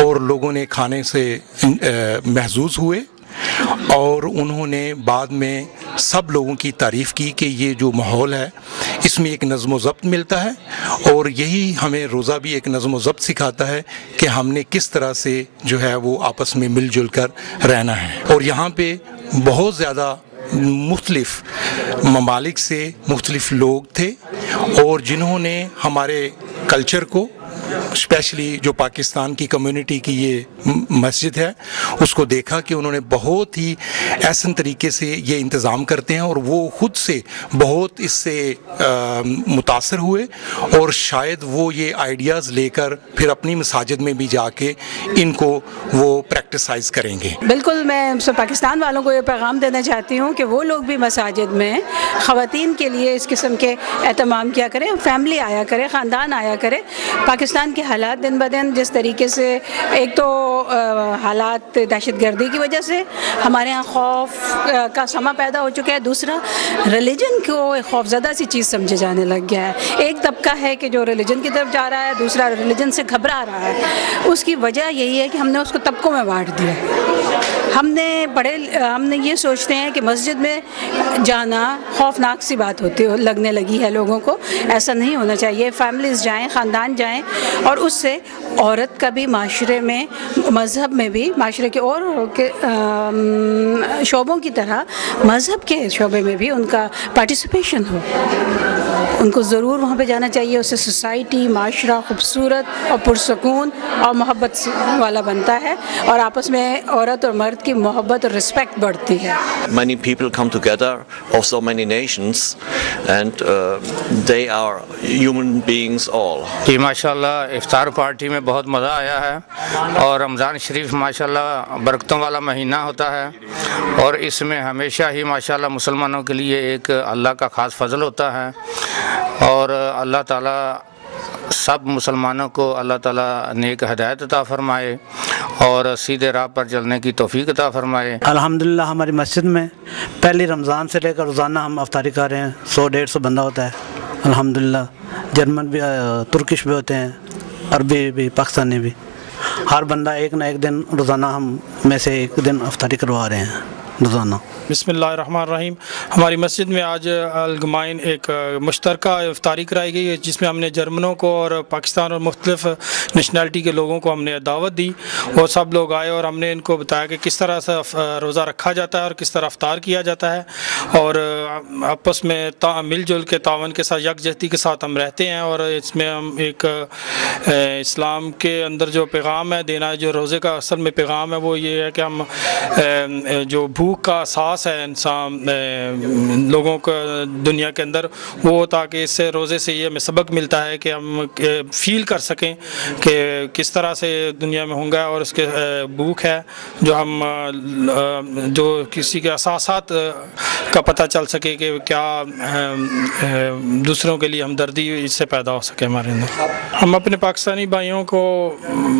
اور لوگوں نے کھانے سے محظوظ ہوئے، اور انہوں نے بعد میں سب لوگوں کی تعریف کی کہ یہ جو ماحول ہے اس میں ایک نظم و ضبط ملتا ہے، اور یہی ہمیں روزہ بھی ایک نظم و ضبط سکھاتا ہے کہ ہم نے کس طرح سے جو ہے وہ آپس میں مل جل کر رہنا ہے۔ اور یہاں پہ بہت زیادہ مختلف ممالک سے مختلف لوگ تھے، اور جنہوں نے ہمارے کلچر کو، اسپیشلی جو پاکستان کی کمیونٹی کی یہ مسجد ہے، اس کو دیکھا کہ انہوں نے بہت ہی احسن طریقے سے یہ انتظام کرتے ہیں، اور وہ خود سے بہت اس سے متاثر ہوئے، اور شاید وہ یہ آئیڈیاز لے کر پھر اپنی مساجد میں بھی جا کے ان کو وہ پریکٹسائز کریں گے۔ بالکل، میں پاکستان والوں کو یہ پیغام دینا چاہتی ہوں کہ وہ لوگ بھی مساجد میں خواتین کے لیے اس قسم کے اہتمام کیا کریں، فیملی آیا کرے، خاندان آیا کرے۔ پاکستان کے حالات دن بدن جس طریقے سے، ایک تو حالات دہشت گردی کی وجہ سے ہمارے ہاں خوف کا سما پیدا ہو چکا ہے، دوسرا ریلیجن کو ایک خوف زدہ سی چیز سمجھے جانے لگ گیا ہے۔ ایک طبقہ ہے کہ جو ریلیجن کی طرف جا رہا ہے، دوسرا ریلیجن سے گھبرا رہا ہے۔ اس کی وجہ یہی ہے کہ ہم نے اس کو طبقوں میں بانٹ دیا۔ ہم نے یہ سوچتے ہیں کہ مسجد میں جانا خوفناک سی بات لگنے لگی ہے لوگوں کو۔ ایسا نہیں ہونا چاہیے، فیملیز جائیں، خاندان جائیں، اور اس سے عورت کا بھی معاشرے میں، مذہب میں بھی، معاشرے کے اور شعبوں کی طرح مذہب کے شعبے میں بھی ان کا پارٹیسپیشن ہو۔ ان کو ضرور وہاں پہ جانا چاہیے، اس سے سوسائٹی، معاشرہ خوبصورت اور پرسکون اور محبت والا بنتا ہے، اور آپس میں عورت اور مرد کی محبت اور رسپیکٹ بڑھتی ہے۔ Many people come together of so many nations and they are human beings all. جی ماشاءاللہ، افطار پارٹی میں بہت مزہ آیا ہے، اور رمضان شریف ماشاءاللہ برکتوں والا مہینہ ہوتا ہے، اور اس میں ہمیشہ ہی ماشاءاللہ مسلمانوں کے لیے ایک اللہ کا خاص فضل ہوتا ہے، اور اللہ تعالیٰ سب مسلمانوں کو اللہ تعالیٰ نیک ہدایت عطا فرمائے اور سیدھے راہ پر چلنے کی توفیق عطا فرمائے۔ الحمدللہ ہماری مسجد میں پہلی رمضان سے لے کر روزانہ ہم افطاری کر رہے ہیں، 100-150 بندہ ہوتا ہے الحمدللہ۔ جرمن بھی، ترکش بھی ہوتے ہیں، عربی بھی، پاکستانی بھی۔ ہر بندہ ایک نہ ایک دن روزانہ ہم میں سے ایک دن افطاری کروا رہے ہیں روزانہ۔ بسم اللہ الرحمن الرحیم۔ ہماری مسجد میں آج الگمائن ایک مشترکہ افطاری کرائی گئی ہے، جس میں ہم نے جرمنوں کو اور پاکستان اور مختلف نیشنلٹی کے لوگوں کو ہم نے دعوت دی، اور سب لوگ آئے اور ہم نے ان کو بتایا کہ کس طرح سے روزہ رکھا جاتا ہے اور کس طرح افطار کیا جاتا ہے، اور آپس میں مل جل کے تعاون کے ساتھ، یکجہتی کے ساتھ ہم رہتے ہیں، اور اس میں ہم ایک اسلام کے اندر جو پیغام ہے دینا، جو روزے کا اصل میں پیغام ہے وہ یہ ہے کہ ہم جو بھوک کا احساس ہے انسان لوگوں کا دنیا کے اندر، وہ تاکہ اس سے روزے سے یہ ہمیں سبق ملتا ہے کہ ہم فیل کر سکیں کہ کس طرح سے دنیا میں ہوں گا، اور اس کے بھوک ہے جو ہم جو کسی کے احساسات کا پتہ چل سکے کہ کیا دوسروں کے لیے ہمدردی اس سے پیدا ہو سکے ہمارے اندر۔ ہم اپنے پاکستانی بھائیوں کو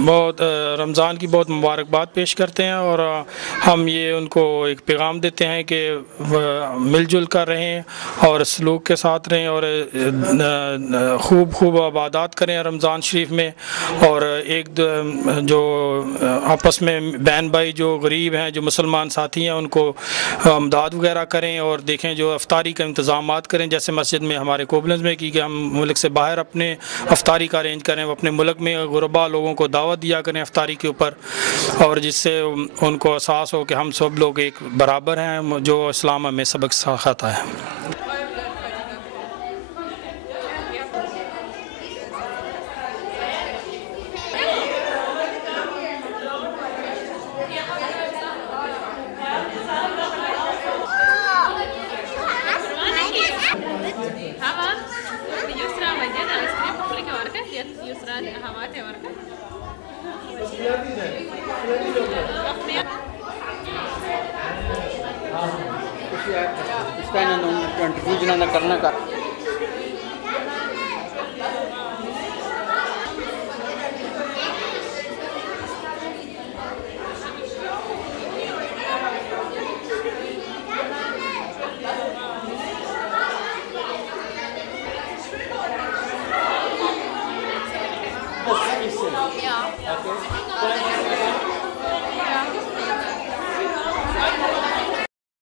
بہت رمضان کی بہت مبارکباد پیش کرتے ہیں، اور ہم یہ ان کو ایک پیغام دیتے ہیں کہ مل جل کر رہیں اور سلوک کے ساتھ رہیں، اور خوب عبادات کریں رمضان شریف میں، اور ایک جو آپس میں بہن بھائی جو غریب ہیں، جو مسلمان ساتھی ہیں، ان کو امداد وغیرہ کریں، اور دیکھیں جو افطاری کا انتظامات کریں، جیسے مسجد میں ہمارے کوبلنز میں کی کہ ہم ملک سے باہر اپنے افطاری کا ارینج کریں، اپنے ملک میں غربا لوگوں کو دعوت دیا کریں افطاری کے اوپر، اور جس سے ان کو احساس ہو کہ ہم سب لوگ ایک برابر ہیں، جو اسلام ہمیں سبق سکھاتا ہے۔ کرنے کا